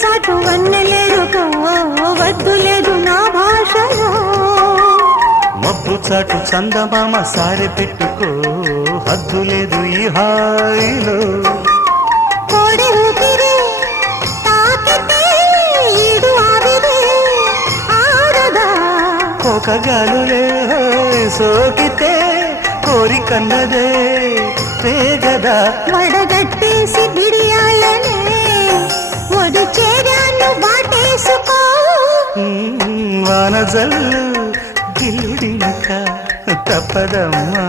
చాటు వన్నెలేరుకో వద్దు లేదు నా భాషలో మబ్బు చాటు చందమామ సారె పెట్టుకో హద్దు లేదు ఈ హాయిలో కోడి ఊపిరి తాకితే ఈడు ఆవిరి ఆరదా కోకగాలులే సోకితే కోరికన్నదే పేగదా వడగట్టేసి బిడియాలనే ఒడి చేరాను వాటేసుకో వానజల్లు గిల్లుడినక తప్పదమ్మా